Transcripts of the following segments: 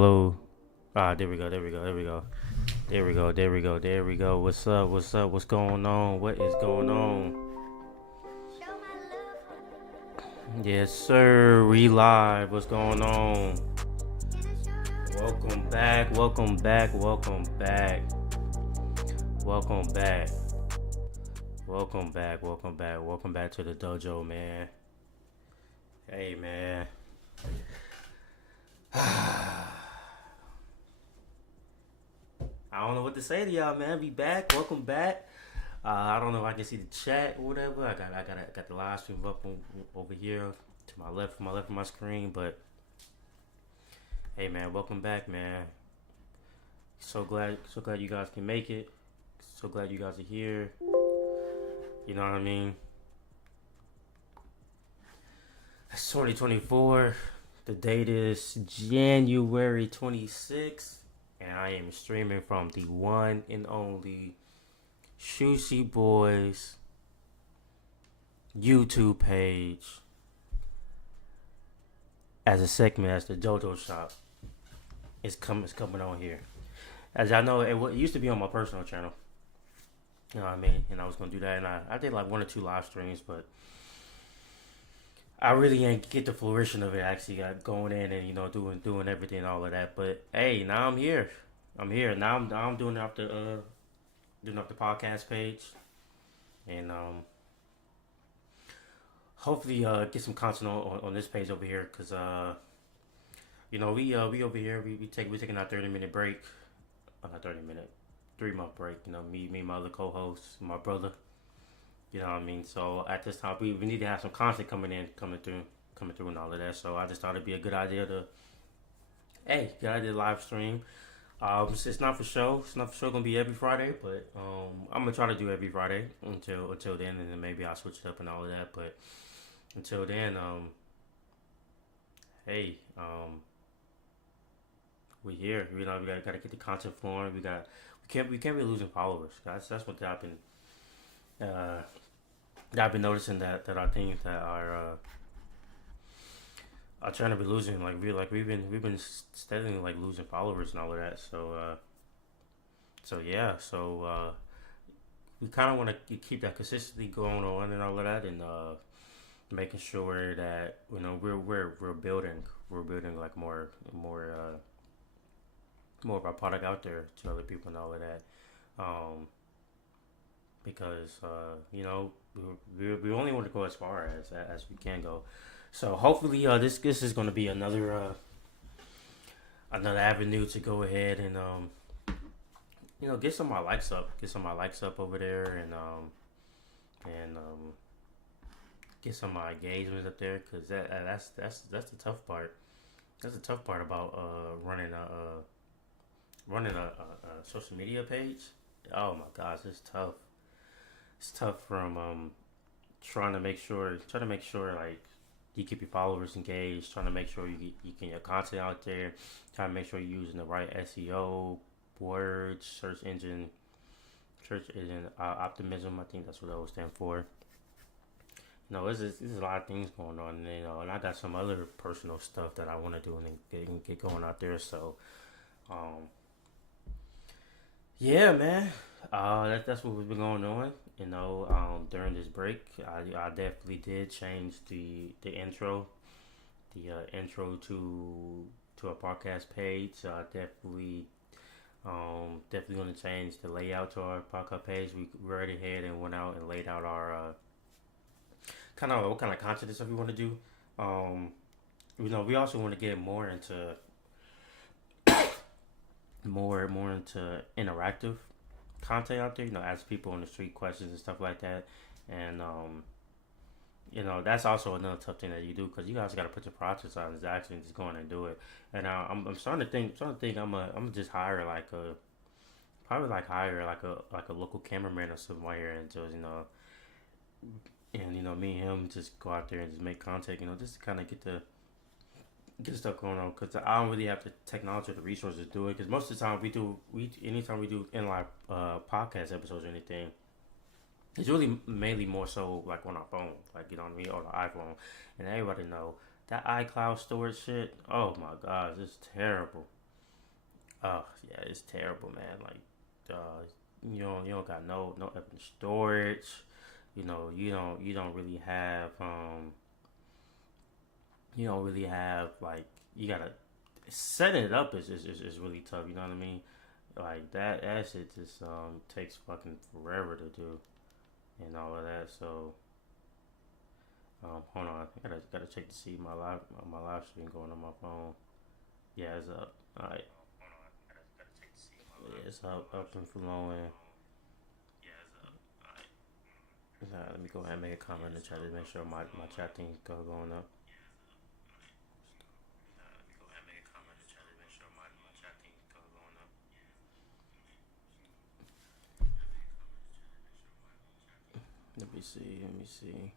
Hello. There we go. There we go. There we go. There we go. There we go. There we go. What's up? What's up? What's going on? What is going on? Yes, sir. We live. What's going on? Welcome back. Welcome back. Welcome back. Welcome back. Welcome back. Welcome back. Welcome back to the dojo, man. Hey, man. I don't know what to say to y'all, man. Be back. Welcome back. I don't know if I can see the chat or whatever. I got the live stream up over here to my left of my screen. But hey, man, welcome back, man. So glad you guys can make it. So glad you guys are here. You know what I mean? It's 2024. The date is January 26th. And I am streaming from the one and only Shushy Boys YouTube page as a segment as the Dojo Shop. It's coming on here. As y'all know, it used to be on my personal channel. You know what I mean? And I was gonna do that, and I did like one or two live streams, but I really ain't get the fruition of it. Actually, got going in and doing everything, all of that. But hey, now I'm here. I'm here now. I'm doing it off the podcast page, and hopefully get some content on this page over here, cause we over here we taking our 30-minute break, not 30-minute, 3 month break. Me my other co-host, my brother. You know what I mean? So at this time, we need to have some content coming through and all of that. So I just thought it'd be a good idea to live stream. It's not for show. It's not for sure gonna be every Friday, but I'm gonna try to do every Friday until then, and then maybe I'll switch it up and all of that. But until then, hey, we here. We gotta get the content flowing. We can't be losing followers. That's what happened. I've been noticing that our things that are trying to be losing, we've been steadily like losing followers and all of that. So we kind of want to keep that consistency going on and all of that, and making sure that we're building like more of our product out there to other people and all of that. Because we only want to go as far as we can go. So hopefully this is going to be another avenue to go ahead and get some of my likes up over there, and get some of my engagements up there, because that's the tough part. That's the tough part about running a social media page. Oh my gosh, it's tough. It's tough from trying to make sure like you keep your followers engaged, trying to make sure you get your content out there, trying to make sure you're using the right SEO words, search engine optimism. I think that's what that would stand for. There's a lot of things going on, and I got some other personal stuff that I want to do and get going out there. So, yeah, man. That's what we've been going on. During this break, I definitely did change the intro, intro to a podcast page. So I definitely going to change the layout to our podcast page. We already ahead and went out and laid out our what kind of content stuff we want to do. We also want to get more into interactive content out there, ask people on the street questions and stuff like that. And that's also another tough thing that you do, because you guys got to put your projects on is actually just going and do it. And I'm starting to think I'm gonna just hire like a local cameraman or somewhere, and just me and him just go out there and just make content, just to kind of get stuff going on, because I don't really have the technology or the resources to do it, because most of the time anytime we do in live podcast episodes or anything, it's really mainly more so like on our phone, like on the iPhone. And everybody know that iCloud storage shit, oh my gosh, it's terrible. Oh yeah, it's terrible, man. Like, you don't got no open storage. You don't really have you don't really have like you gotta setting it up is really tough. You know what I mean? Like that shit just takes fucking forever to do and all of that. So hold on, I gotta check to see my live stream going on my phone. Yeah, it's up. All right, yeah, it's up and flowing. Let me go ahead and make a comment in the chat to make sure my chat thing going up. Let me see. Let me see.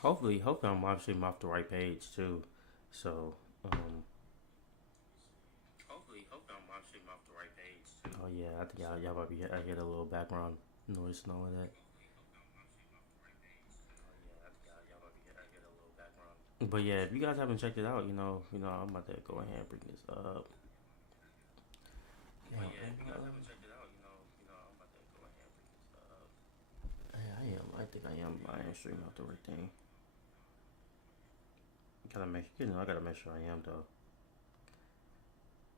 Hopefully, I'm live streaming off the right page too. So, um, oh yeah, I think y'all might be. I get a little background noise and all of that. But yeah, if you guys haven't checked it out, I'm about to go ahead and bring this up. Yeah, I am. I think I am. I am streaming off the right thing. I gotta make sure I am though.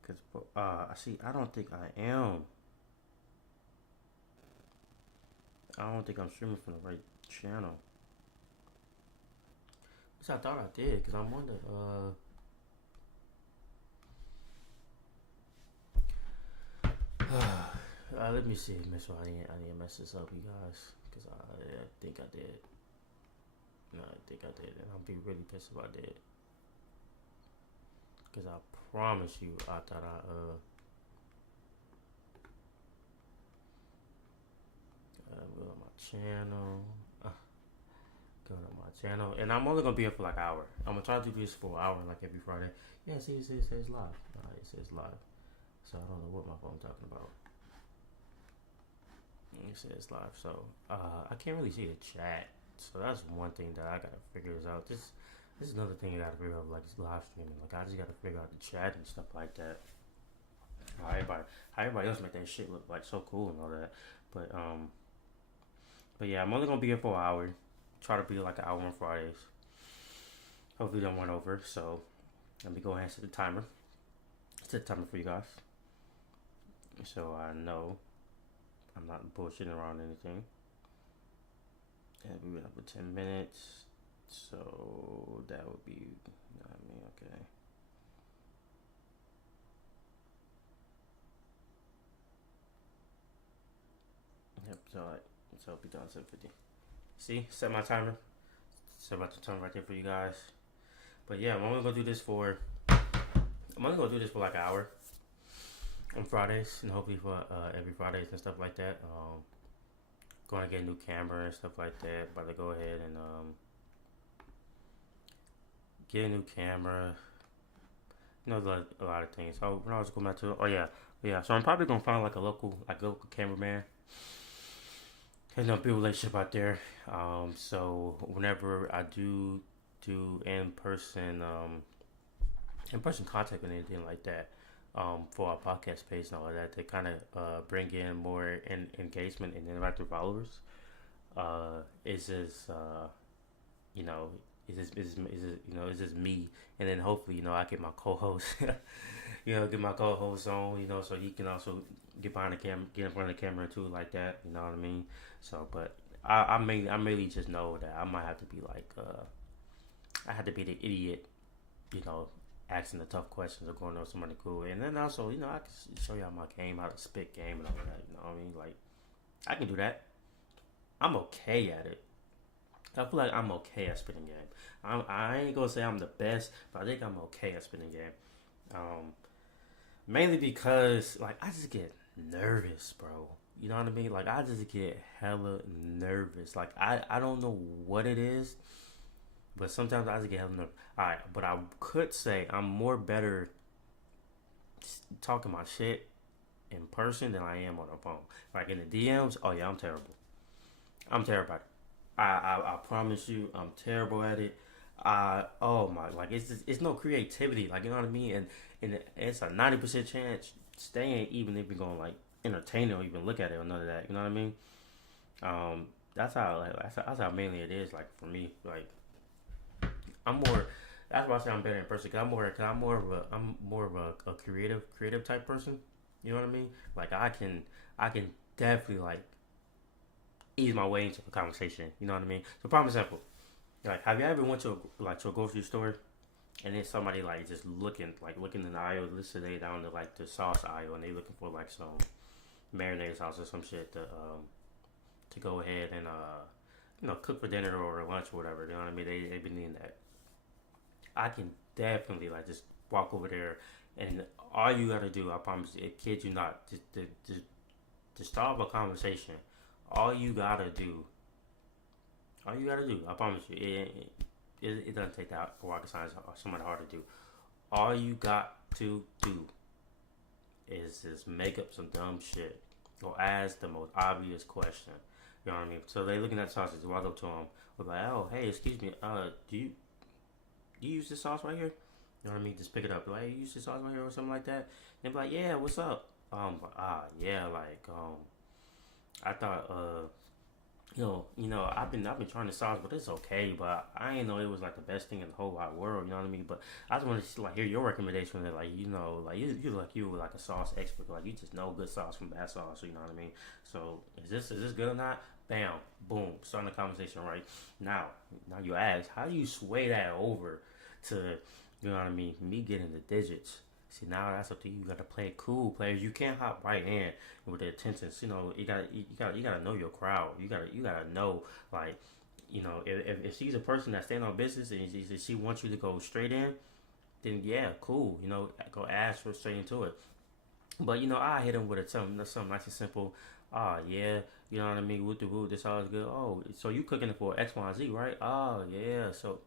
Cause, I see. I don't think I am. I don't think I'm streaming from the right channel. Which I thought I did, cause I'm on the. Let me see. Make sure I didn't mess this up, you guys, cause I think I did. No, I think I did, and I'll be really pissed if I did. Cause I promise you, I thought go to my channel. Go to my channel, and I'm only gonna be here for like an hour. I'm gonna try to do this for an hour, like every Friday. Yeah, see, it says live. It says live. So I don't know what my phone's talking about. It says live, so I can't really see the chat. So that's one thing that I gotta figure out. This is another thing I gotta figure out, like live streaming. Like I just gotta figure out the chat and stuff like that. How everybody else make that shit look like so cool and all that. But yeah, I'm only gonna be here for an hour. Try to be like an hour on Fridays. Hopefully, don't run over. So let me go ahead and set the timer. Set the timer for you guys, so I know I'm not bullshitting around anything. And we've been up for 10 minutes, so that would be. Okay. Yep. So it'll be done 7:50. See, set my timer. Set my timer right there for you guys. But yeah, I'm only gonna do this for like an hour on Fridays, and hopefully for every Fridays and stuff like that. Going to get a new camera and stuff like that. About to go ahead and get a new camera. A lot of things. So when I was going back to, yeah. So I'm probably gonna find like a local cameraman. There's no big relationship out there. So whenever I do in person contact and anything like that, for our podcast page and all of that, to kind of bring in more engagement and interactive followers. It's just you know it's just me, and then hopefully I get my co-host, get my co-host on, so he can also get behind the camera, get in front of the camera too, like that. You know what I mean? So, but I mainly just know that I might have to be like I had to be the idiot, asking the tough questions or going on somebody cool, and then also I can show y'all my game, how to spit game and all that. You know what I mean? Like I can do that. I'm okay at it. I feel like I'm okay at spitting game. I ain't gonna say I'm the best, but I think I'm okay at spitting game. Mainly because like I just get nervous, bro. You know what I mean? Like I just get hella nervous. Like I don't know what it is, but sometimes I just get hella nervous. Alright, but I could say I'm more better talking my shit in person than I am on the phone. Like in the DMs, oh yeah, I'm terrible. I'm terrible at it. I promise you, I'm terrible at it. Oh my, like it's no creativity, like you know what I mean, and it's a 90% chance they ain't even going like entertain it or even look at it or none of that. You know what I mean? That's how like that's how mainly it is. Like for me, like I'm more. That's why I say I'm better in person. Cause I'm more of a creative type person. You know what I mean? Like I can definitely like ease my way into a conversation. You know what I mean? So prime example, like have you ever went to a grocery store and then somebody like just looking in the aisle, let's say they down to like the sauce aisle and they looking for like some marinade sauce or some shit to go ahead and cook for dinner or lunch or whatever. You know what I mean? They've been needing that. I can definitely like just walk over there and all you gotta do, I promise you, it kid you not, to start a conversation. All you gotta do, all you gotta do, I promise you, it doesn't take that rocket science or something hard to do. All you got to do is just make up some dumb shit or ask the most obvious question. You know what I mean? So they looking at sausage. Walk up to them. We're like, oh, hey, excuse me. Do you use this sauce right here? You know what I mean? Just pick it up. Like, hey, you use this sauce right here or something like that. And they be like, yeah, what's up? Yeah, like, I thought, I've been trying to sauce, but it's okay. But I didn't know it was like the best thing in the whole wide world. You know what I mean? But I just want to like hear your recommendation. That like like you were like a sauce expert. Like you just know good sauce from bad sauce. You know what I mean? So is this good or not? Bam, boom, starting the conversation right now. Now you ask, how do you sway that over to, you know what I mean? Me getting the digits. See now that's up to you. You got to play it cool, players. You can't hop right in with the attentions. You gotta know your crowd. You gotta know like if she's a person that stand on business and she wants you to go straight in, then yeah, cool. Go ask her straight into it. But I hit him with something nice and simple. Oh yeah, you know what I mean. With the root, this all is good. Oh, so you cooking it for X, Y, and Z, right? Oh yeah. So,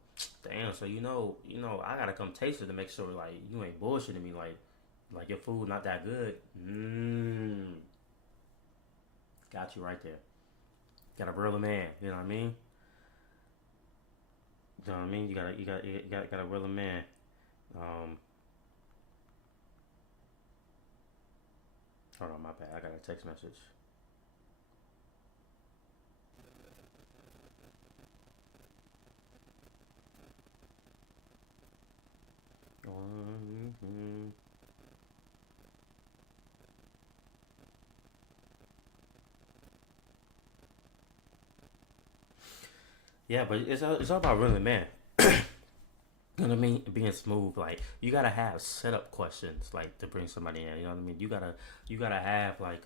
damn. So I gotta come taste it to make sure like you ain't bullshitting me. Like your food not that good. Got you right there. Got a real man. You know what I mean? You know what I mean? You got a real man. Um, Hold on, my bad. I got a text message. Mhm. Yeah, but it's all about really man. You know what I mean? Being smooth, like you gotta have setup questions, like to bring somebody in. You know what I mean? You gotta have like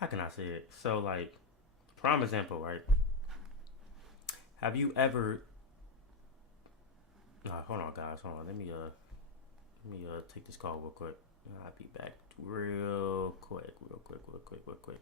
how can I say it? So like, prime example, right? Have you ever? Hold on, guys. Hold on. Let me take this call real quick. I'll be back real quick, real quick, real quick, real quick.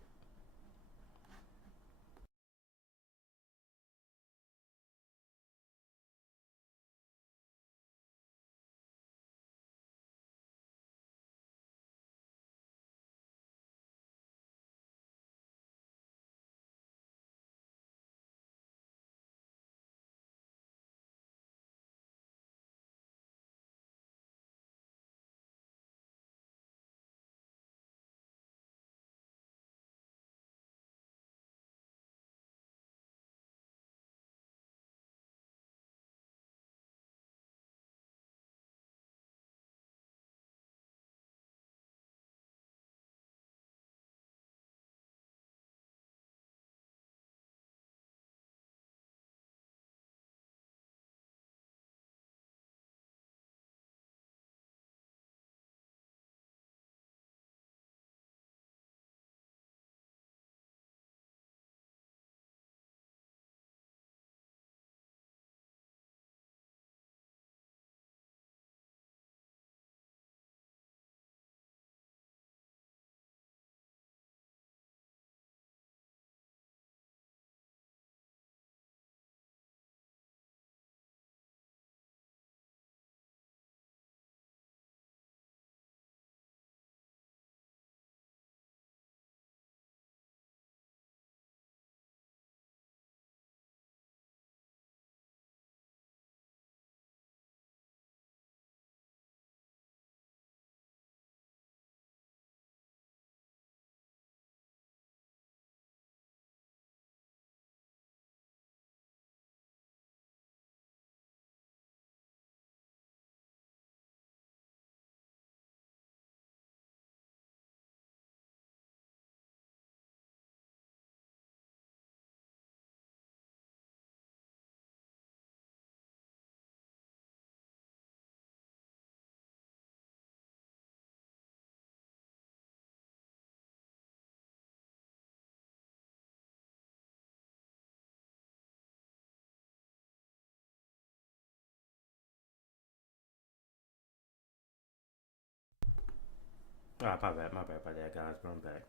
Ah, my bad about that, guys. But I'm back.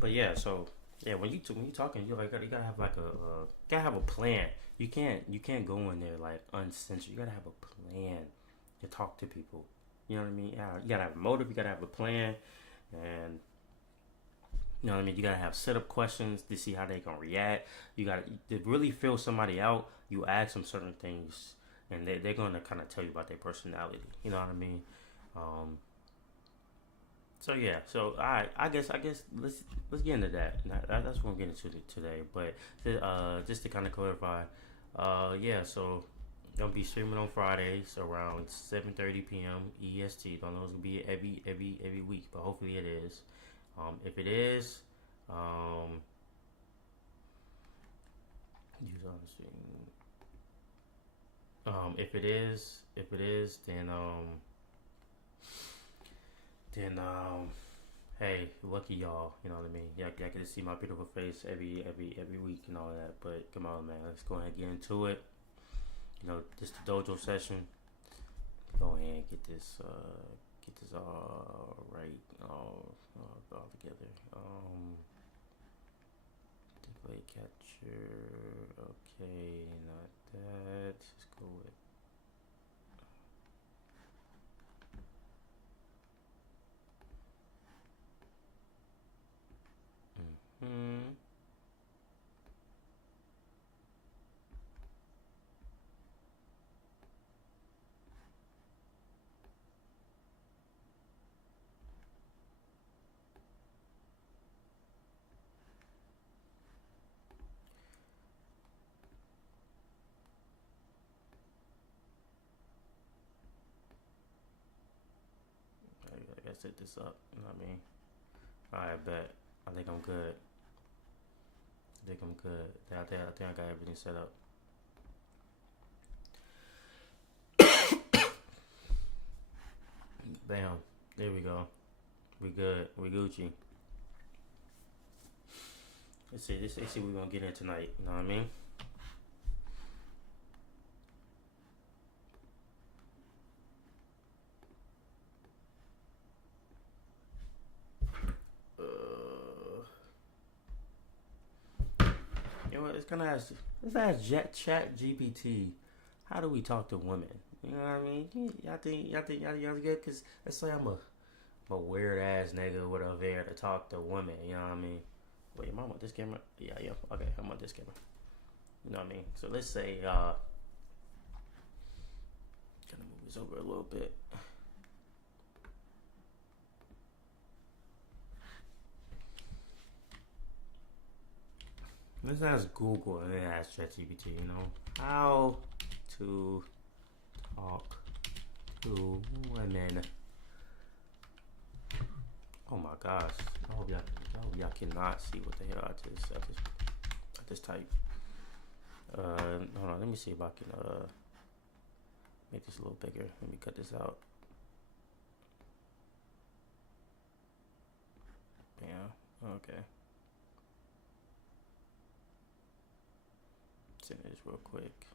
But yeah, so yeah, when you talking, you gotta have like gotta have a plan. You can't go in there like uncensored. You gotta have a plan to talk to people. You know what I mean? Yeah, you gotta have a motive. You gotta have a plan, and you know what I mean. You gotta have set up questions to see how they gonna react. You gotta to really feel somebody out. You ask them certain things, and they're gonna kind of tell you about their personality. You know what I mean? Um, So yeah, so I guess let's get into that. That's what I'm getting to today. But just to kind of clarify, yeah, so gonna be streaming on Fridays around 7:30 p.m. EST. Don't know if it's gonna be every week, but hopefully it is. If it is, um, use on the stream. If it is, then hey, lucky y'all. You know what I mean? Y'all get to see my beautiful face every week and all that. But come on, man, let's go ahead and get into it. You know, this the dojo session. Go ahead and get this all right, all together. Display capture. Okay, not that. Let's go with. Hmm. I gotta set this up. You know what I mean? Alright, bet. I think I'm good. I think I got everything set up. Bam. There we go. We good. We Gucci. Let's see what we're gonna get in tonight. You know what I mean? You know what? Let's ask Chat GPT. How do we talk to women? You know what I mean? Y'all think y'all good? Cause let's say I'm a weird ass nigga with a there to talk to women. You know what I mean? Wait, am I on this camera? Yeah. Okay, I'm on this camera. You know what I mean? So let's say gonna move this over a little bit. Let's ask Google and then ask ChatGPT. You know how to talk to women. Oh my gosh! I hope y'all cannot see what the hell I just type. Hold on. Let me see if I can make this a little bigger. Let me cut this out. Yeah. Okay. Send this real quick.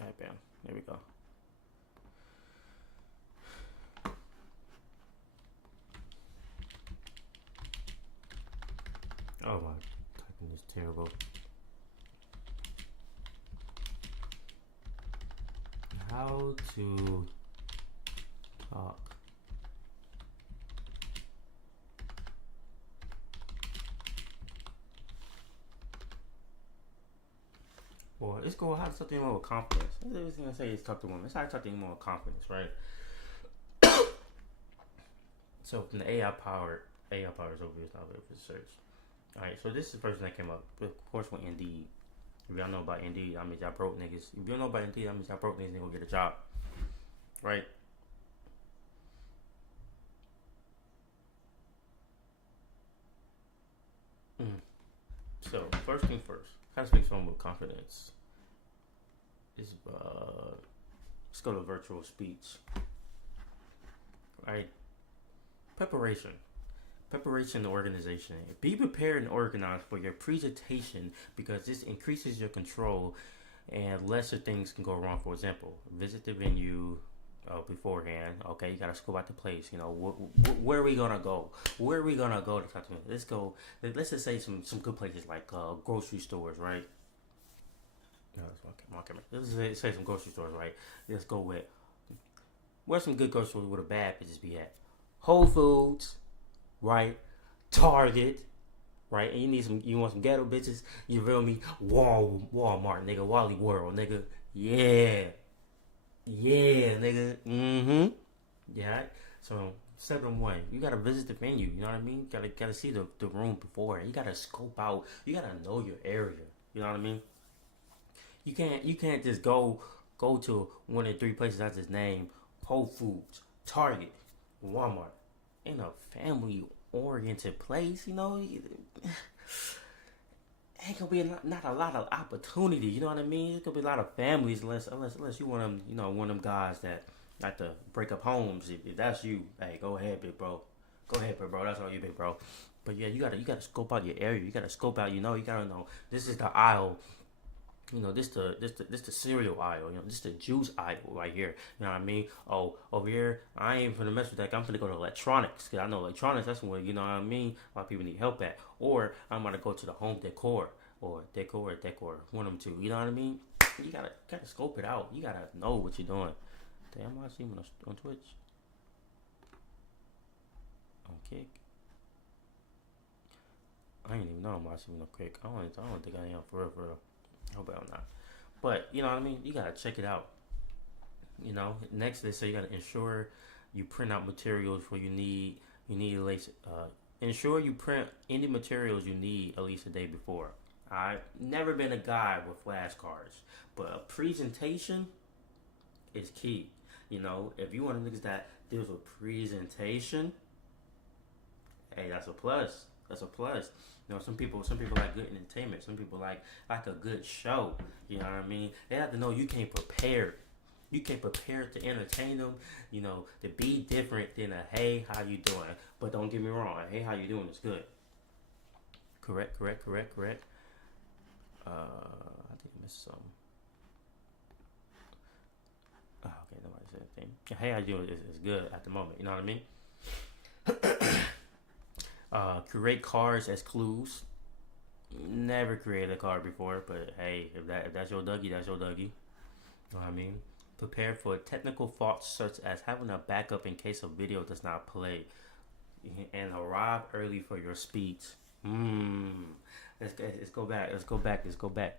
Alright, bam. There we go. Oh my, typing is terrible. How to talk. Or let's go how to talk to more with confidence. I was gonna say is talk to women. Let's how to talk to more with confidence, right? So from the AI powers over here, it's not available for search. Alright, so this is the person that came up. Of course with Indeed. If y'all know about Indeed, I mean y'all broke niggas. If you don't know about Indeed, I mean y'all broke niggas ain't gonna get a job. Right? Mm. So first thing first, how to speak to someone with confidence is let's go to virtual speech. Right? Preparation. Preparation and organization. Be prepared and organized for your presentation because this increases your control and lesser things can go wrong. For example, visit the venue beforehand. Okay, you gotta scope out the place. You know, where are we gonna go? Where are we gonna go to talk to me? Let's go. Let's just say some good places like grocery stores, right? No, that's my camera. Let's say some grocery stores, right? Let's go with where some good grocery stores with a bad bitches be at. Whole Foods, right? Target, right? And you want some ghetto bitches, you feel me? Walmart, nigga, Wally World, nigga. Yeah. Yeah, nigga. Mm-hmm. Yeah. Right? So step number one, you gotta visit the venue, you know what I mean? Gotta see the room before. You gotta scope out, you gotta know your area. You know what I mean? You can't just go to one of the three places I just named, Whole Foods, Target, Walmart. In a family oriented place, you know, ain't gonna be not a lot of opportunity. You know what I mean? It's gonna be a lot of families, unless you want them, you know, one of them guys that like to break up homes. If that's you, hey, go ahead, big bro. Go ahead, big bro. That's all you, big bro. But yeah, you gotta scope out your area. You gotta scope out. You gotta know this is the aisle. You know, this the cereal aisle. You know, this the juice aisle right here. You know what I mean? Oh, over here, I ain't finna mess with that. I'm finna go to electronics because I know electronics. That's where you know what I mean. A lot of people need help at. Or I'm gonna go to the home decor or decor. One of them two. You know what I mean? You gotta scope it out. You gotta know what you're doing. Damn, I see him on Twitch, on Kick. I ain't even know I'm watching him on Kick. I don't think I am for real, for real. I hope I'm not. But you know what I mean. You gotta check it out. You know. Next, they say you gotta ensure you print out materials for you need. You need at least ensure you print any materials you need at least a day before. I've never been a guy with flashcards, but a presentation is key. You know, if you want to niggas that deals with presentation, hey, that's a plus. That's a plus. You know, some people like good entertainment. Some people like a good show. You know what I mean? They have to know you can't prepare. You can't prepare to entertain them. You know, to be different than a hey, how you doing? But don't get me wrong, a, hey, how you doing is good. Correct. I think I missed some. Oh, okay, nobody said anything. Hey, how you doing is good at the moment. You know what I mean? Create cards as clues. Never created a card before, but hey, if that's your Dougie, that's your Dougie. You know what I mean? Prepare for technical faults such as having a backup in case a video does not play, and arrive early for your speech. Let's go back. Let's go back.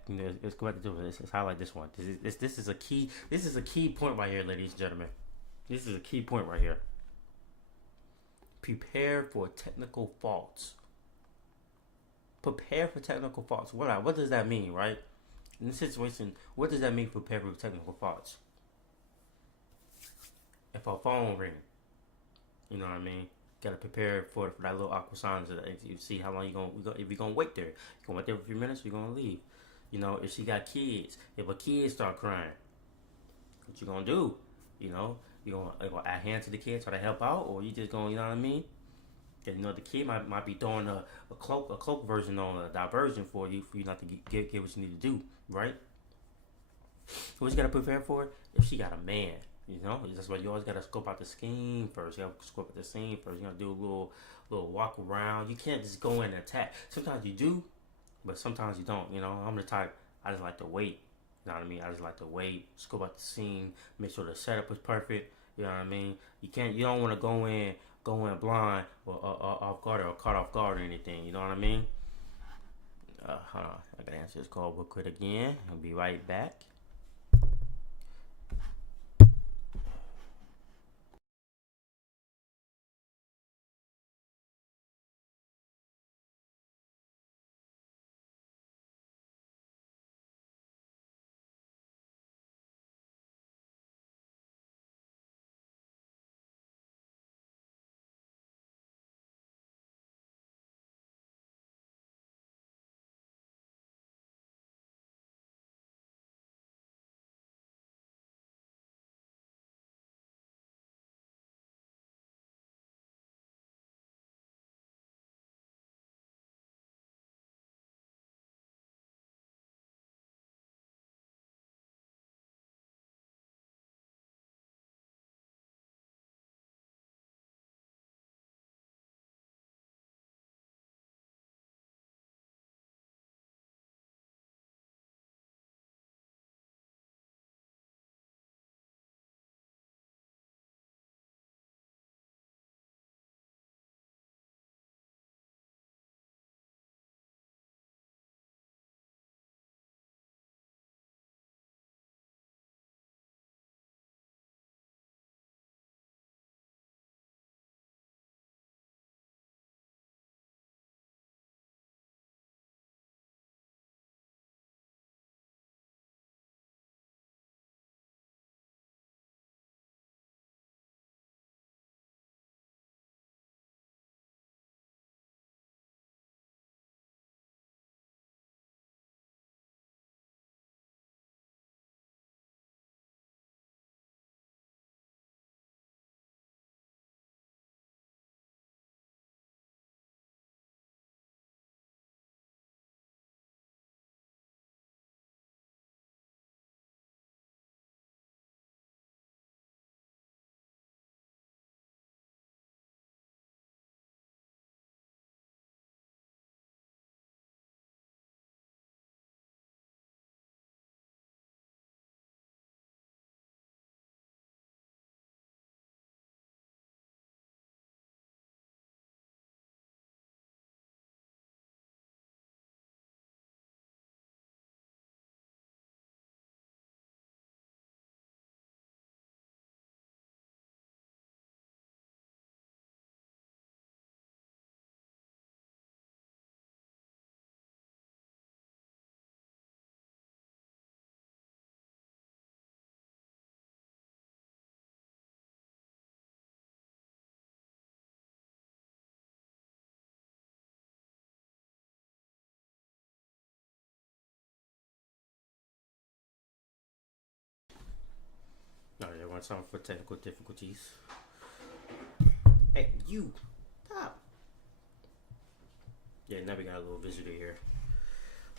You know, let's go back to do this. Let's highlight this one. This is a key. This is a key point right here, ladies and gentlemen. This is a key point right here. Prepare for technical faults. Prepare for technical faults. What does that mean, right? In this situation, what does that mean? Prepare for technical faults. If our phone ring, you know what I mean. Gotta prepare for that little awkward silence. You see how long if you're gonna wait there. You gonna wait there for a few minutes. You're gonna leave. You know, if she got kids, if a kid start crying, what you gonna do? You know, you gonna add hand to the kid, try to help out, or you just gonna, you know what I mean? Cause you know the kid might be throwing a cloak version on a diversion for you not to get what you need to do, right? What you gotta prepare for? If she got a man, you know, that's why you always gotta scope out the scheme first. You gotta scope out the scene first. You gotta do a little walk around. You can't just go in and attack. Sometimes you do, but sometimes you don't. You know, I'm the type I just like to wait. You know what I mean? I just like to wait, scope out the scene, make sure the setup is perfect. You know what I mean? You don't want to go in blind or off guard or caught off guard or anything. You know what I mean? Hold on, I gotta answer this call real quick again. I'll be right back. time for technical difficulties. Hey, you, stop. Yeah, now we got a little visitor here.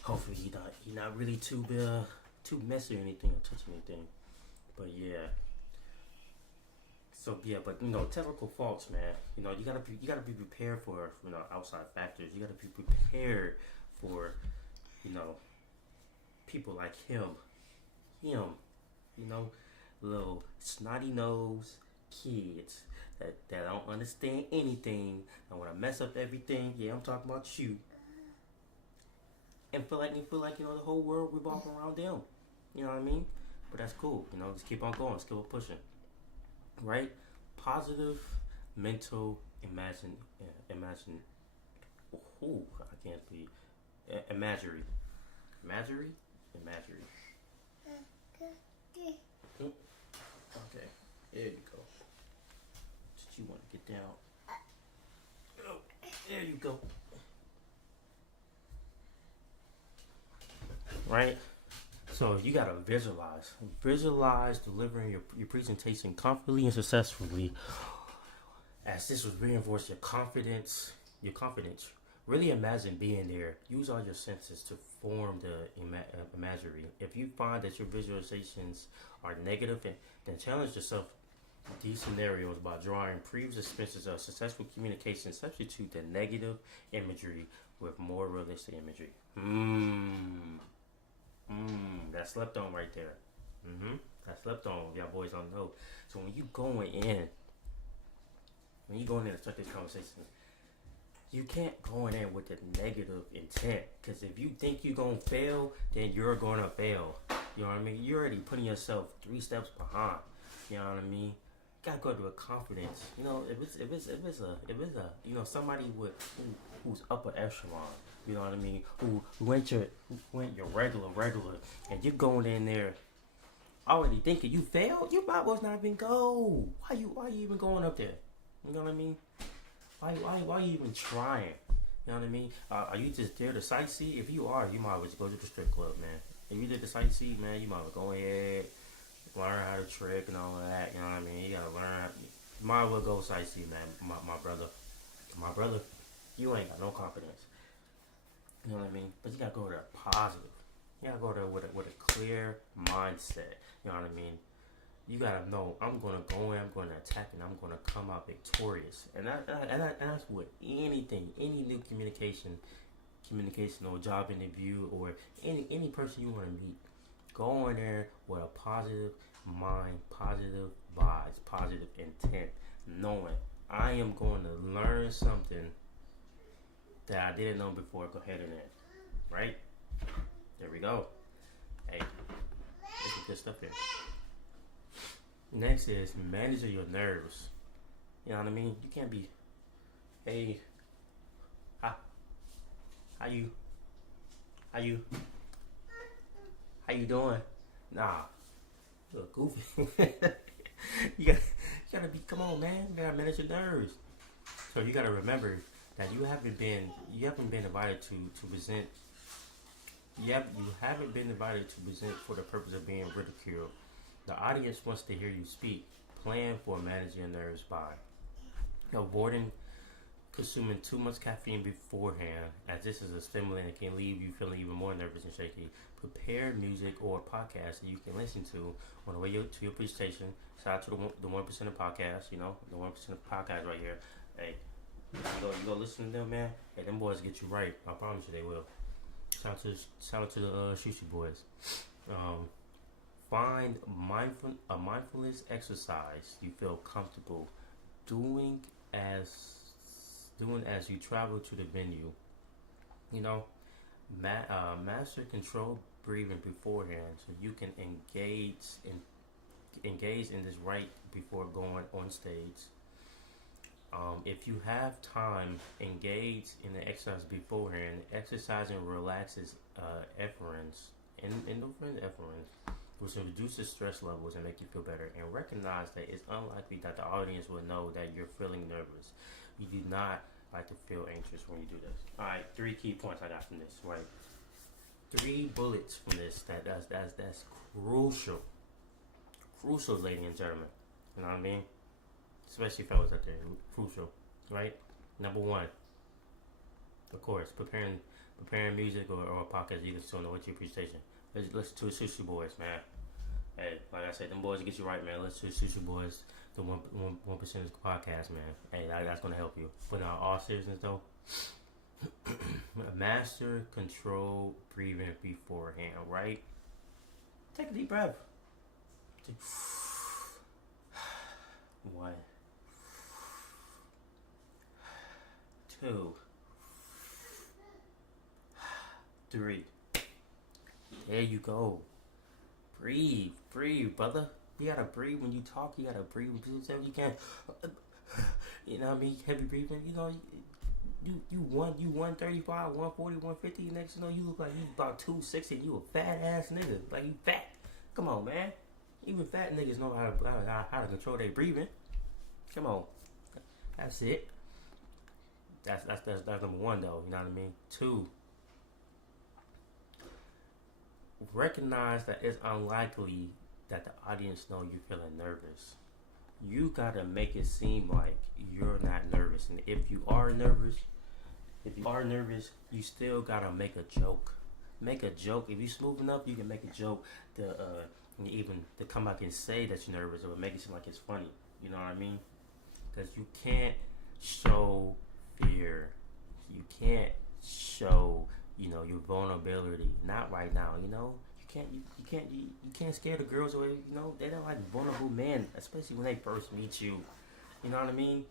Hopefully he not really too messy or anything or touch anything. But yeah. So yeah, but technical faults, man. You gotta be prepared for outside factors. You gotta be prepared for you know people like him, you know, little snotty nose kids that don't understand anything and want to mess up everything. Yeah, I'm talking about you. And feel like the whole world revolves around them. You know what I mean? But that's cool. Just keep on going, just keep on pushing. Right? Positive mental imagine. Ooh, I can't speak. Imagery. Imagery. Okay, there you go. Did you want to get down? Oh, there you go. Right? So you gotta visualize delivering your presentation confidently and successfully, as this would reinforce your confidence. Really imagine being there. Use all your senses to form the imagery. If you find that your visualizations are negative, then challenge yourself these scenarios by drawing previous experiences of successful communication. Substitute the negative imagery with more realistic imagery. That slept on right there. That slept on. Y'all boys don't know. So when you going in and start this conversation, you can't go in there with a negative intent. Because if you think you're gonna fail, then you're gonna fail. You know what I mean? You're already putting yourself 3 steps behind. You know what I mean? You gotta go to a confidence. If it's a somebody who's upper echelon. You know what I mean? Who ain't your regular, and you're going in there already thinking you failed. You might well not even go. Why you even going up there? You know what I mean? Why you even trying? You know what I mean? Are you just there to sightsee? If you are, you might as well just go to the strip club, man. If you did the sightsee, man, you might as well go ahead, learn how to trick and all of that. You know what I mean? You gotta learn. You might as well go sightsee, man. My brother, you ain't got no confidence. You know what I mean? But you gotta go there positive. You gotta go there with a clear mindset. You know what I mean? You gotta know I'm gonna go in, I'm gonna attack, and I'm gonna come out victorious. And that's with anything, any new communication or job interview or any person you want to meet. Go in there with a positive mind, positive vibes, positive intent, knowing I am going to learn something that I didn't know before. Go ahead and right. There we go. Hey, there's some good stuff there. Next is managing your nerves. You know what I mean? You can't be, hey, how you doing? Nah, you look goofy. you gotta be. Come on, man. You gotta manage your nerves. So you gotta remember that you haven't been invited to present. You haven't been invited to present for the purpose of being ridiculed. The audience wants to hear you speak. Plan for managing your nerves by avoiding consuming too much caffeine beforehand, as this is a stimulant that can leave you feeling even more nervous and shaky. Prepare music or podcast that you can listen to on the way to your presentation. Shout out to the 1% of podcasts, the 1% of podcasts right here. Hey, you go listen to them, man. Hey, them boys get you right. I promise you they will. Shout out to the Shushu boys. Find a mindfulness exercise you feel comfortable doing as you travel to the venue. Master control breathing beforehand so you can engage in this right before going on stage. If you have time, engage in the exercise beforehand. Exercising relaxes endorphins, which reduces stress levels and make you feel better. And recognize that it's unlikely that the audience will know that you're feeling nervous. You do not like to feel anxious when you do this. All right, 3 key points I got from this. Right, 3 bullets from this. That's crucial, ladies and gentlemen. You know what I mean? Especially fellas out there, crucial, right? Number one, of course, preparing music or a podcast you listen to on the your appreciation. Let's listen to the Sushi Boys, man. Hey, like I said, them boys get you right, man. Let's do Sushi Boys, the one percent podcast, man. Hey, that's gonna help you. But in all seriousness, though, master control breathing beforehand, right? Take a deep breath. One, two, three. There you go. Breathe, brother. You gotta breathe when you talk. You gotta breathe when people you can. You know what I mean? Heavy breathing. You know, you 135, 140, 150. Next, you know, you look like you about 260. You a fat ass nigga. Like you fat. Come on, man. Even fat niggas know how to control their breathing. Come on. That's it. That's number one though. You know what I mean? Two. Recognize that it's unlikely that the audience know you're feeling nervous. You gotta make it seem like you're not nervous, and if you are nervous, you still gotta make a joke. Make a joke. If you're smooth enough, you can make a joke to come back and say that you're nervous, or make it seem like it's funny. You know what I mean? Because you can't show fear. You can't show your vulnerability. Not right now. You can't scare the girls away. They don't like vulnerable men, especially when they first meet you. You know what I mean?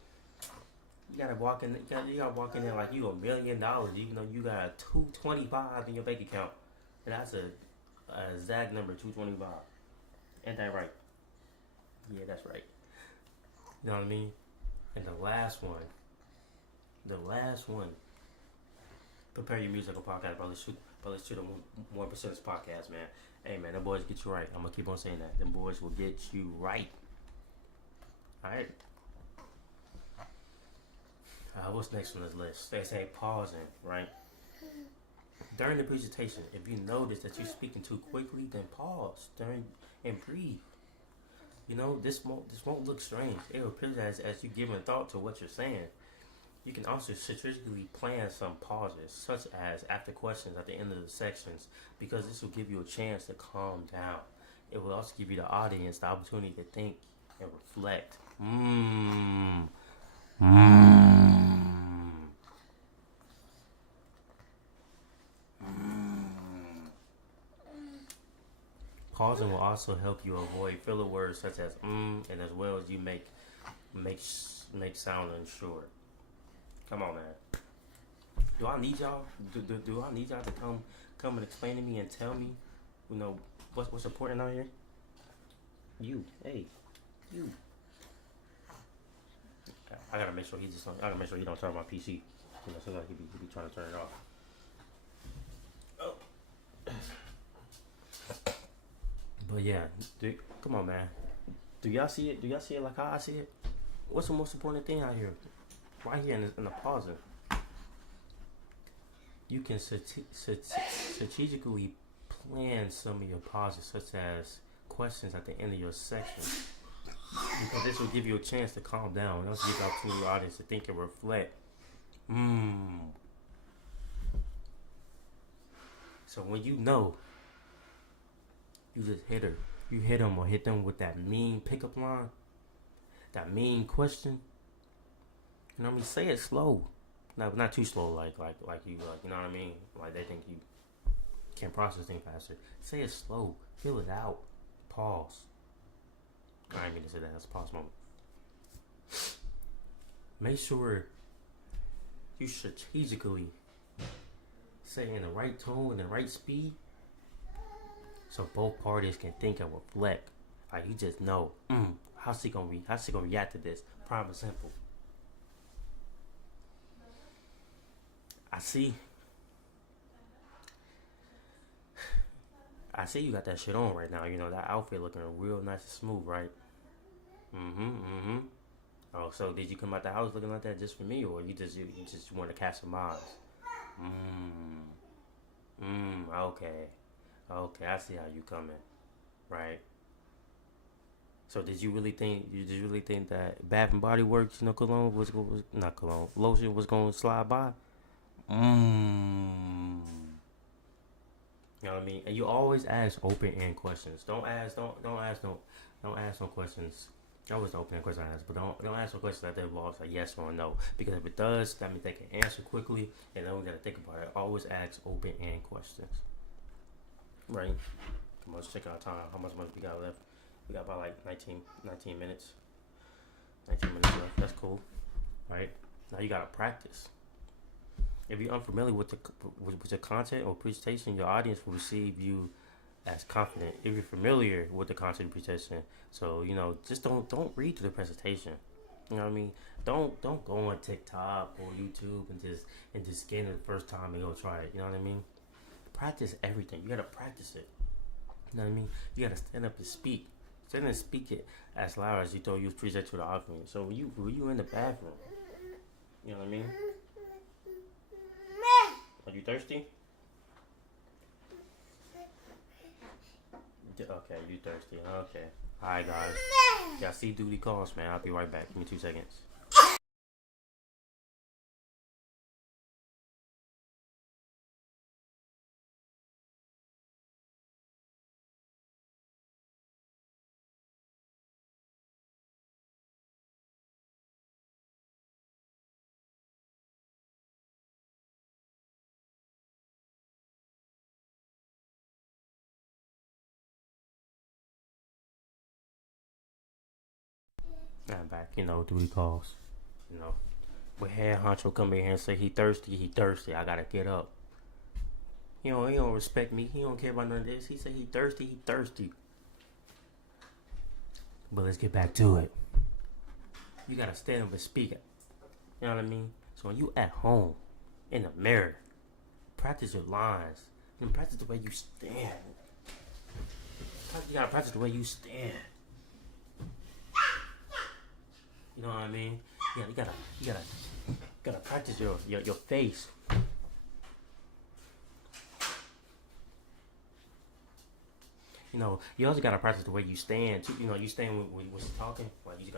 You gotta walk in. You gotta walk in there like you $1 million, even though you got $225 in your bank account. And that's a exact number, 225. Ain't that right? Yeah, that's right. You know what I mean? And the last one. Prepare your musical podcast, bro. Let's shoot a 1% podcast, man. Hey, man, them boys get you right. I'm gonna keep on saying that. Them boys will get you right. All right. What's next on this list? They say pausing, right? During the presentation, if you notice that you're speaking too quickly, then pause and breathe. This won't look strange. It will appear as you giving thought to what you're saying. You can also strategically plan some pauses, such as after questions at the end of the sections, because this will give you a chance to calm down. It will also give you the audience the opportunity to think and reflect. Pausing will also help you avoid filler words such as and as well as you make sound unsure. Come on, man. Do I need y'all? Do I need y'all to come and explain to me and tell me, what's important out here? You. I gotta make sure I gotta make sure he don't turn my PC. Sometimes he be trying to turn it off. Oh. But yeah, come on, man. Do y'all see it? Do y'all see it like how I see it? What's the most important thing out here? Right here in the pausing. You can strategically plan some of your pauses, such as questions at the end of your section. Because this will give you a chance to calm down. It'll give out to your audience to think and reflect. So when you just hit her. You hit them or hit them with that mean pickup line, that mean question. You know what I mean? Say it slow. No, not too slow, like you you know what I mean? Like they think you can't process things faster. Say it slow. Feel it out. Pause. I didn't mean to say that. That's a pause moment. Make sure you strategically say in the right tone and the right speed, so both parties can think and reflect. Like you just know, how's she gonna react to this? Prime and simple. I see you got that shit on right now. That outfit looking real nice and smooth, right? Oh, so did you come out the house looking like that just for me, or you just want to catch some eyes? Okay, I see how you coming, right? So did you really think? You did you really think that Bath and Body Works, cologne was not cologne, lotion was going to slide by? Mmm. You know what I mean? And you always ask open end questions. Don't ask no questions. That was the open end question I asked, but don't ask no questions that involves a yes or a no. Because if it does, that means they can answer quickly, and then we gotta think about it. Always ask open end questions. Right? Come on, let's check our time. How much money we got left? We got about like 19 minutes. 19 minutes left. That's cool. Right? Now you gotta practice. If you're unfamiliar with the content or presentation, your audience will receive you as confident. If you're familiar with the content presentation, so just don't read through the presentation. You know what I mean? Don't go on TikTok or YouTube and just scan it the first time and go try it. You know what I mean? Practice everything. You gotta practice it. You know what I mean? You gotta stand up and speak. Stand and speak it as loud as you thought you was present to the audience. So when you in the bathroom, you know what I mean? Are you thirsty? Okay, you thirsty. Okay. Alright, guys. Y'all see duty calls, man. I'll be right back. Give me 2 seconds. I'm back. Duty calls. You know. When head honcho come in here and say he thirsty, he thirsty. I gotta get up. He don't respect me. He don't care about none of this. He say he thirsty, he thirsty. But let's get back to it. You gotta stand up and speak it. You know what I mean? So when you at home, in the mirror, practice your lines. And practice the way you stand. You gotta practice the way you stand. You know what I mean? Yeah, you gotta practice your face. You also gotta practice the way you stand too. You stand when you're talking. Like you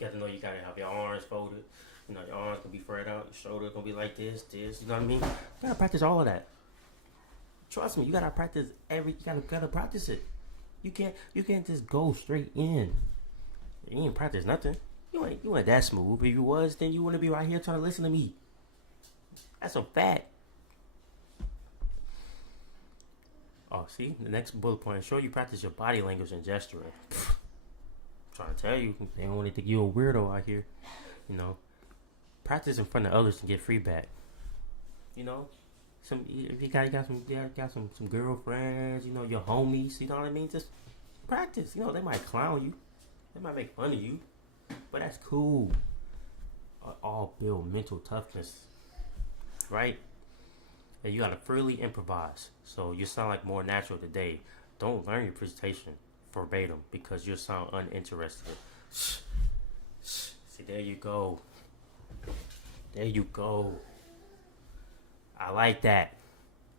gotta know you gotta have your arms folded. Your arms gonna be spread out. Your shoulder gonna be like this. You know what I mean? You gotta practice all of that. Trust me, you gotta practice you gotta practice it. You can't just go straight in. You ain't practice nothing. You ain't that smooth. If you was, then you wouldn't be right here trying to listen to me. That's a fact. Oh, see? The next bullet point. Show you practice your body language and gesturing. I'm trying to tell you. They don't want to think you a weirdo out here. Practice in front of others to get feedback. If you got some girlfriends, your homies, you know what I mean? Just practice. They might clown you. They might make fun of you. But that's cool. All build mental toughness. Right? And you gotta freely improvise. So you sound like more natural today. Don't learn your presentation verbatim because you'll sound uninterested. See, there you go. There you go. I like that.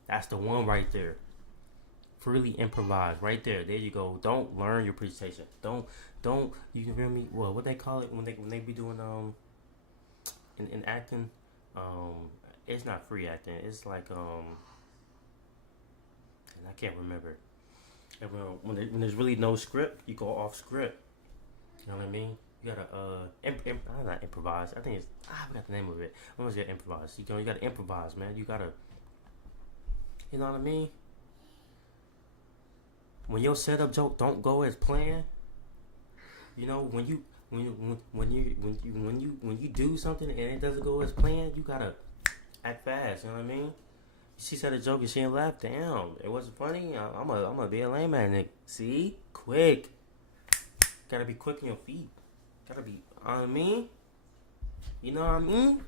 That's the one right there. Freely improvise right there. There you go. Don't learn your presentation. Don't you can feel me? Well, what they call it when they be doing in acting, it's not free acting. It's like and I can't remember. When there's really no script, you go off script. You know what I mean? You gotta not improvise. I think I forgot the name of it. When was it improvise? You gotta improvise, man. You gotta, you know what I mean? When your setup joke don't go as planned, when you do something and it doesn't go as planned, you gotta act fast. You know what I mean? She said a joke and she didn't laugh. Damn, it wasn't funny. I'm gonna be a lame at it. See, quick. Gotta be quick on your feet. Gotta be. You know what I mean? You know what I mean?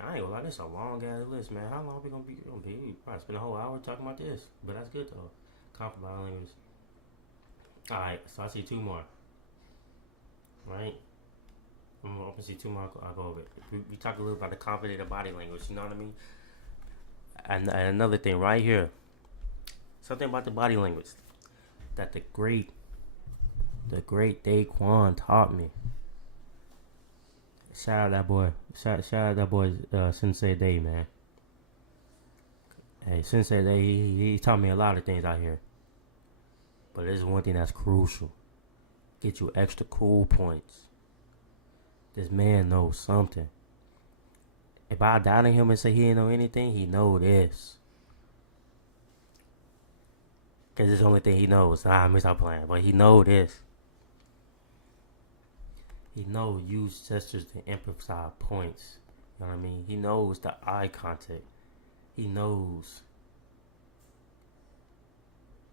I ain't gonna lie, this is a long ass list, man. How long we gonna be? We probably spend a whole hour talking about this, but that's good though. Compliment language. All right, so I see 2 more. Right? I'm gonna see 2 more. I'll go over it. We talk a little about the confident body language. You know what I mean? And another thing right here, something about the body language that the great Daquan taught me. Shout out that boy. Shout out that boy, Sensei Day, man. Hey, Sensei Day, he taught me a lot of things out here. But there's one thing that's crucial. Get you extra cool points. This man knows something. If I doubt him and say he didn't know anything, he know this. Cause it's the only thing he knows. Let me stop playing. But he know this. He knows use gestures to emphasize points. You know what I mean? He knows the eye contact. He knows.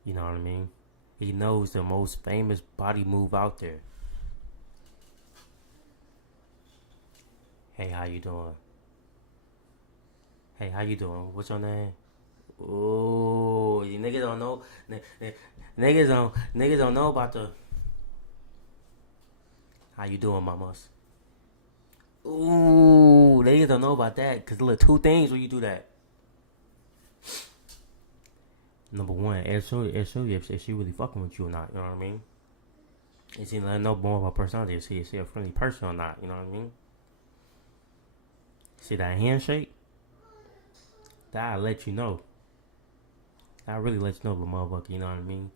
You know what I mean? He knows the most famous body move out there. Hey, how you doing? Hey, how you doing? What's your name? Ooh, you niggas don't know. Niggas don't know about the. How you doing, mamas? Ooh, niggas don't know about that. Cause look, two things when you do that. Number one, it'll show you if she really fucking with you or not. You know what I mean? It's either let know more about personality. Is she a friendly person or not? You know what I mean? See that handshake? That'll let you know. That'll really let you know, the motherfucker. You know what I mean?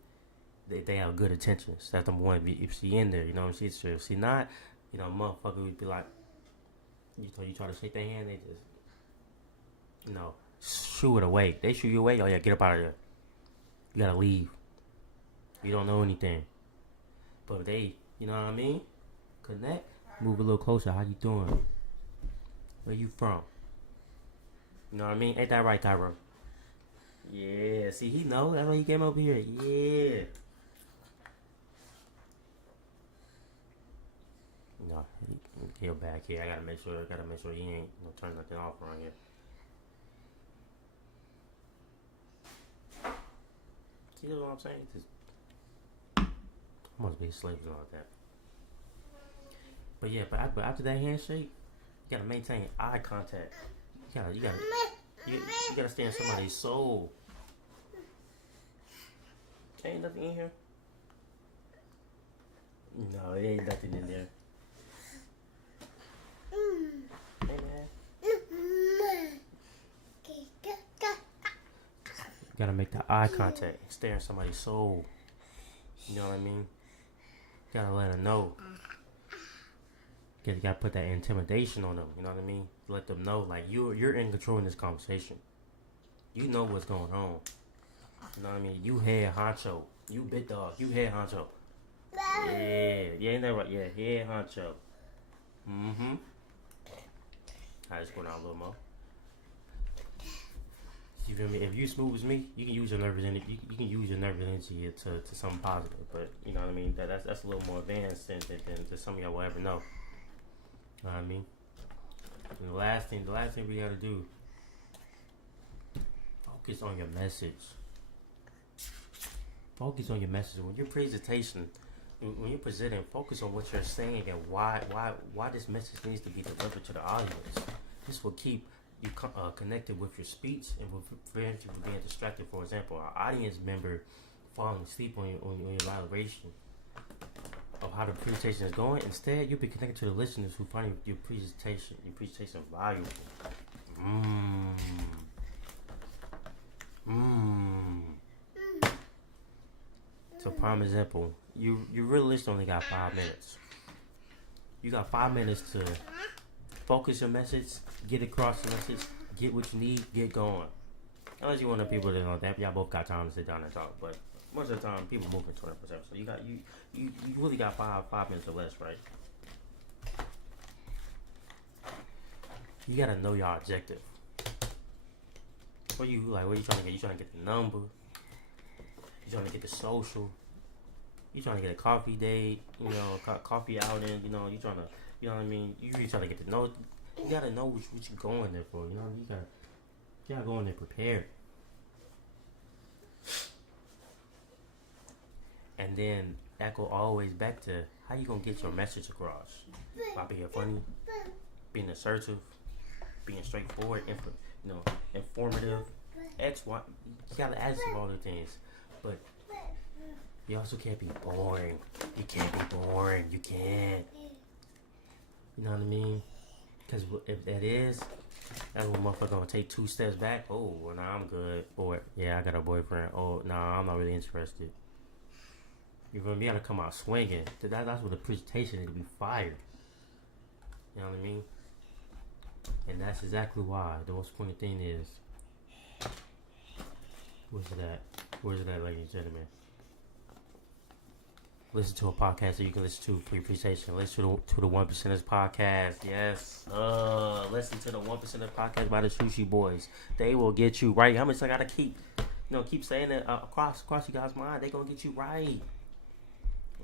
They have good intentions. That's number one. If she in there, you know what I'm saying? If she not, you know, motherfucker would be like, you try to shake their hand, they just, you know, shoo it away. They shoo you away. Oh yeah, get up out of there. You gotta leave. You don't know anything. But they, you know what I mean? Connect. Move a little closer. How you doing? Where you from? You know what I mean? Ain't that right, Cairo? Yeah. See, he know. That's why he came over here. Yeah. No, he'll back here. I gotta make sure he ain't turn nothing off around here. See what I'm saying? Just, I must be a slave and all that. But yeah, but after that handshake, you gotta maintain eye contact. You gotta stay in somebody's soul. Ain't nothing in here. No, it ain't nothing in there. Hey man. You gotta make that eye contact. Stare in somebody's soul. You know what I mean? You gotta let them know. You gotta put that intimidation on them. You know what I mean? Let them know, like, you're in control in this conversation. You know what's going on. You know what I mean? You head honcho. You big dog. You head honcho. Yeah, ain't that right? Yeah, head honcho. Mm-hmm. I just go down a little more. You feel me? If you smooth as me, you can use your nervous energy. You can use your nervous energy to something positive. But you know what I mean? That's a little more advanced than some of y'all will ever know. You know what I mean? And the last thing we gotta do, focus on your message. Focus on your message. When your presentation, when you're presenting, focus on what you're saying and why this message needs to be delivered to the audience. This will keep you connected with your speech and will prevent you from being distracted. For example, an audience member falling asleep on your evaluation of how the presentation is going. Instead, you'll be connected to the listeners who find your presentation valuable. So, prime example, you realistically only got 5 minutes. You got 5 minutes to focus your message, get across the message, get what you need, get going. Unless you're one of the people that know that y'all both got time to sit down and talk, but most of the time people moving 20%. So you really got 5 minutes or less, right? You gotta know your objective. What are you trying to get? You trying to get the number? You trying to get the social? You trying to get a coffee date? You know, coffee outing? You know, you trying to, you know what I mean? You really trying to get to know. You gotta know what you going there for. You know, you gotta go in there prepared. And then that go always back to how you gonna get your message across. By being funny, being assertive, being straightforward, informative. X, Y. You gotta ask them all the things. But you also can't be boring. You can't be boring. You can't. You know what I mean? Because if that is, that little motherfucker gonna take 2 steps back. Oh, well, nah, I'm good. Or, yeah, I got a boyfriend. Oh, nah, I'm not really interested. You feel me? You gotta come out swinging. That's what the presentation is to be fired. You know what I mean? And that's exactly why. The most important thing is, where's it at? Where's it at, ladies and gentlemen? Listen to a podcast that you can listen to for your presentation. Listen to the 1%ers podcast. Yes. Listen to the 1%ers podcast by the Sushi Boys. They will get you right. How much I gotta keep saying that across you guys' mind. They gonna get you right.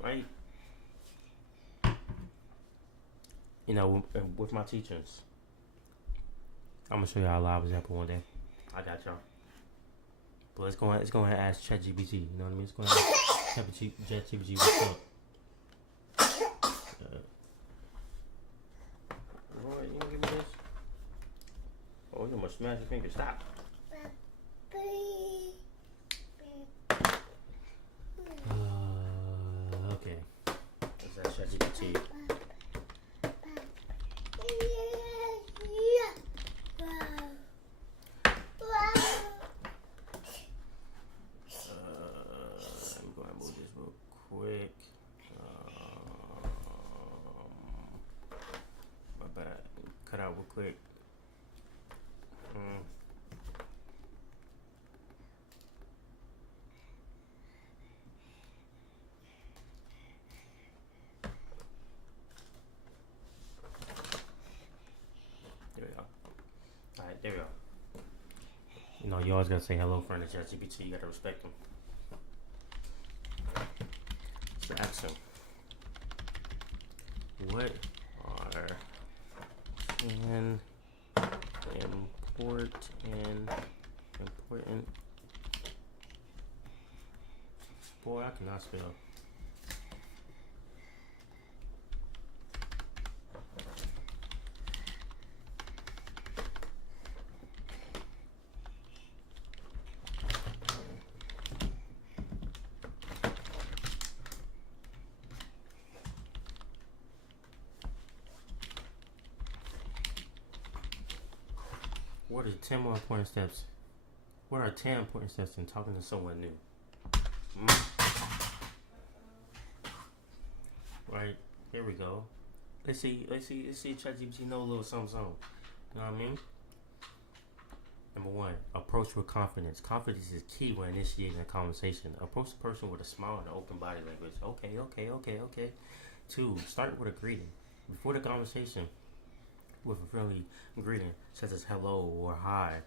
Right? You know, with my teachers. I'm gonna show y'all a live example one day. I got y'all. But let's go ahead and ask ChatGPT. You know what I mean? Let's go ahead and ask ChatGPT what's up. Roy, you gonna give me this? Oh, you gonna smash your finger. Stop. Okay. Let's ask ChatGPT. Quick. My bad. Cut out real quick. There we go. Alright, there we go. You know, you always gotta say hello, friend to ChatGPT. You gotta respect them. So ask him, what are 10 important boy, I cannot spell. What are 10 more important steps? What are 10 important steps in talking to someone new? Right, here we go. Let's see ChatGPT know a little something. You know what I mean? Number 1, approach with confidence. Confidence is key when initiating a conversation. Approach the person with a smile and an open body language. Okay. 2, start with a greeting. Before the conversation, with a friendly greeting, such as hello or hi.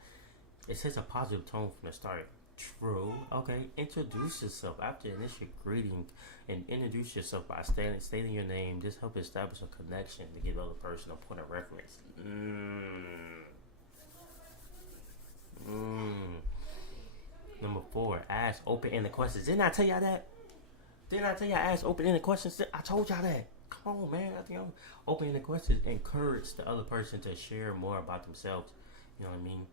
It sets a positive tone from the start. True. Okay. Introduce yourself after initial greeting, and introduce yourself by stating your name. This helps establish a connection to give the other person a point of reference. Number 4, ask open-ended questions. Didn't I tell y'all that? Didn't I tell y'all ask open-ended questions? I told y'all that. Come on, man. I think I'm opening the questions. Encourage the other person to share more about themselves. You know what I mean?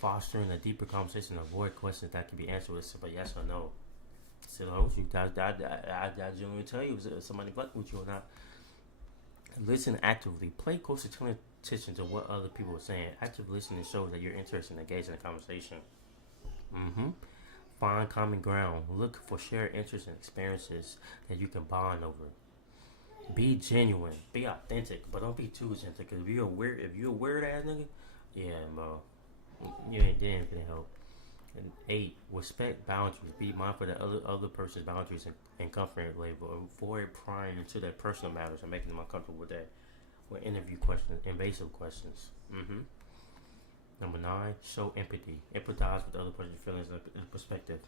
Fostering a deeper conversation. Avoid questions that can be answered with simple yes or no. So I genuinely tell you if somebody fucking with you or not. Listen actively. Play close attention to what other people are saying. Active listening shows that you're interested and engaged in the conversation. Find common ground. Look for shared interests and experiences that you can bond over. Be genuine. Be authentic, but don't be too authentic. Cause if you're a weird ass nigga, yeah, bro, you ain't gonna help. And 8, respect boundaries. Be mindful of the other person's boundaries and comfort level. Avoid prying into their personal matters and making them uncomfortable with that. With interview questions, invasive questions. Number 9, show empathy. Empathize with the other person's feelings and perspective.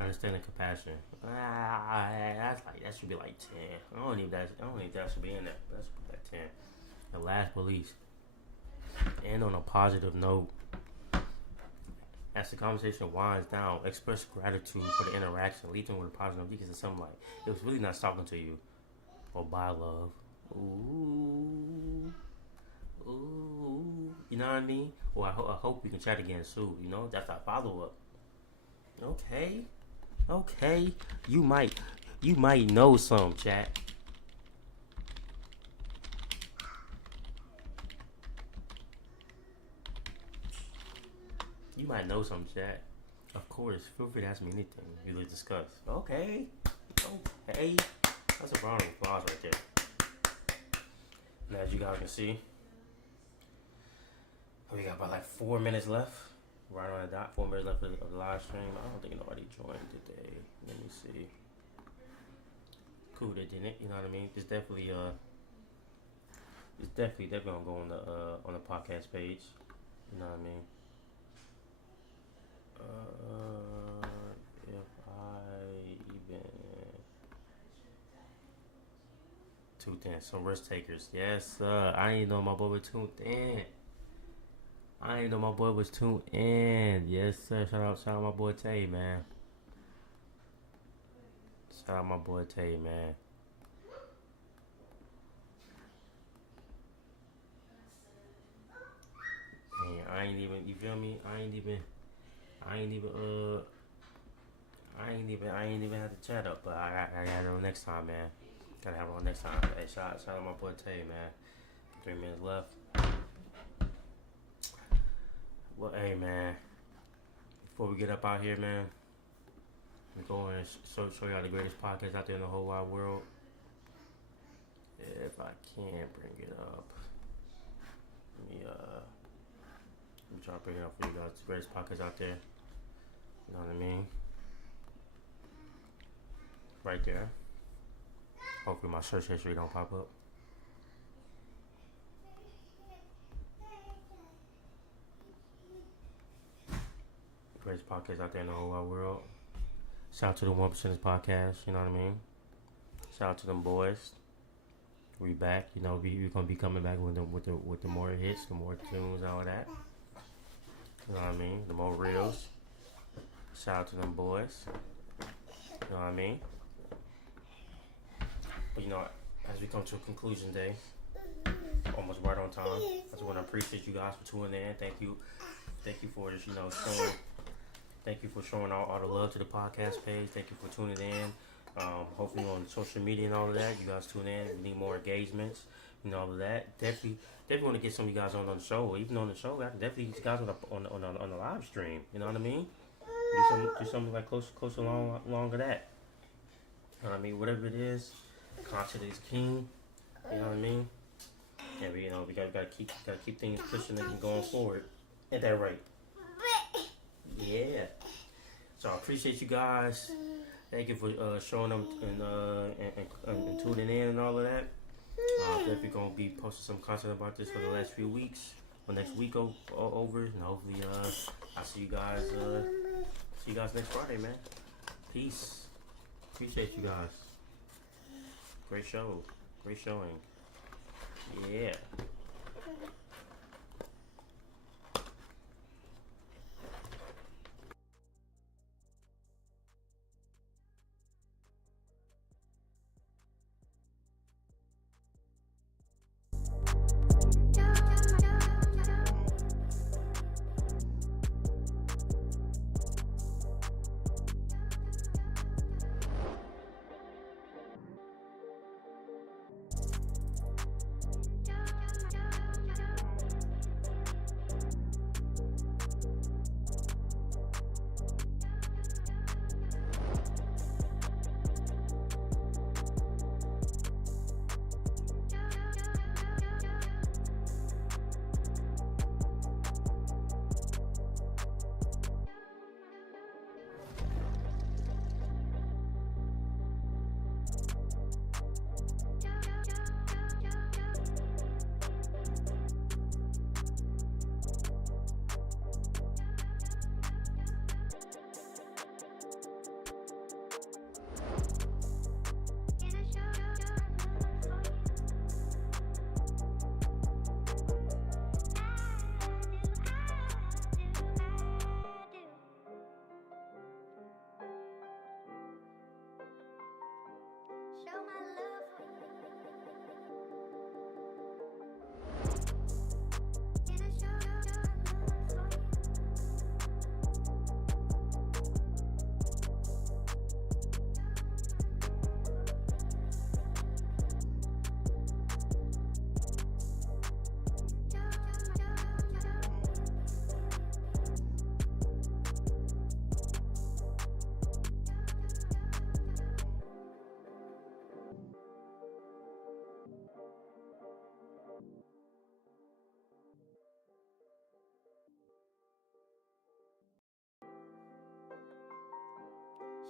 Understanding compassion. That should be like 10. I don't think that should be in there. That should be like 10. And last but least, end on a positive note. As the conversation winds down, express gratitude for the interaction. Leave them with a positive note. You can say something like, it was really nice talking to you. Or bye, love. Ooh. Ooh, you know what I mean? Or I hope we can chat again soon. You know, that's our follow up. Okay, okay. You might, you might know some, chat. You might know some, chat. Of course, feel free to ask me anything you would discuss. Okay, okay. That's a round of applause right there. And as you guys can see, we got about like 4 minutes left. Right on the dot, 4 minutes left of the live stream. I don't think nobody joined today. Let me see. Cool, they didn't. You know what I mean? It's definitely gonna go on the podcast page. You know what I mean? If I even tuned in, some risk takers. Yes, I didn't know my boy was tuned in. I didn't know my boy was tuned in. Yes, sir. Shout out my boy Tay, man. Shout out my boy Tay, man. Man, I ain't even. You feel me? I ain't even had to chat up, but I got it on next time, man. Gotta have it on next time. Hey, shout out my boy Tay, man. 3 minutes left. Well, hey, man. Before we get up out here, man, we go and show y'all the greatest podcast out there in the whole wide world. If I can bring it up, let me try to bring it up for you guys. The greatest podcast out there. You know what I mean? Right there. Hopefully my search history don't pop up. Greatest podcast out there in the whole wide world. Shout out to the 1% podcast, you know what I mean? Shout out to them boys. We back, you know, we gonna be coming back with the more hits, the more tunes, all that. You know what I mean? The more reels. Shout out to them boys. You know what I mean? But you know, as we come to a conclusion day, almost right on time. I just want to appreciate you guys for tuning in. Thank you for just showing. Thank you for showing all the love to the podcast page. Thank you for tuning in. Hopefully on social media and all of that, you guys tune in. We need more engagements, all of that. Definitely want to get some of you guys on the show. Even on the show, I can definitely get you guys on the live stream. You know what I mean? Do something like close along to that. You know what I mean? Whatever it is, content is king. You know what I mean? And we gotta keep things pushing and going forward at that rate. Yeah. So I appreciate you guys. Thank you for showing up and tuning in and all of that. Definitely gonna be posting some content about this for the last few weeks. Or next week over, and hopefully I'll see you guys next Friday, man. Peace. Appreciate you guys. Great show. Great showing. Yeah.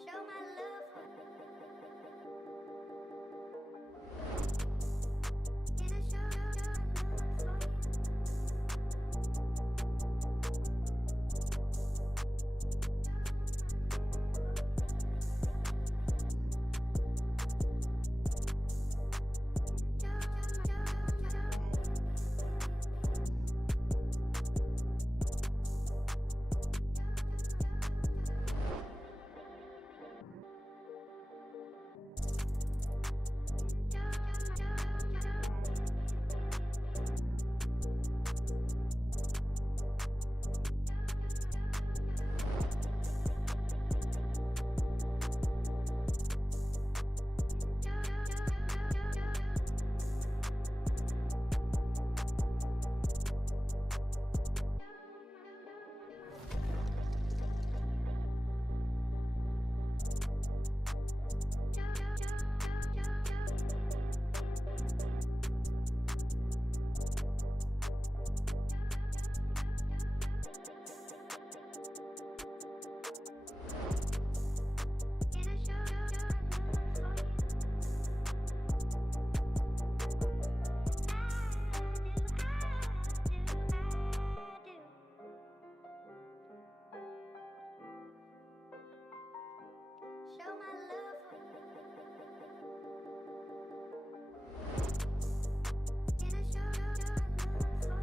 Show my love for you. Can I show my love for you? Show my love for you. Can I show my love for you?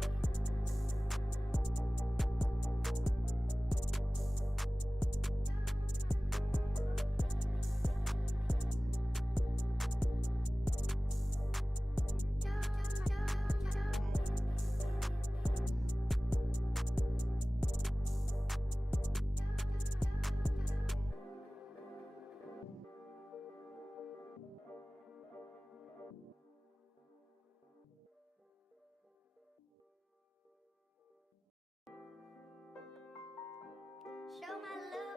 Show my love.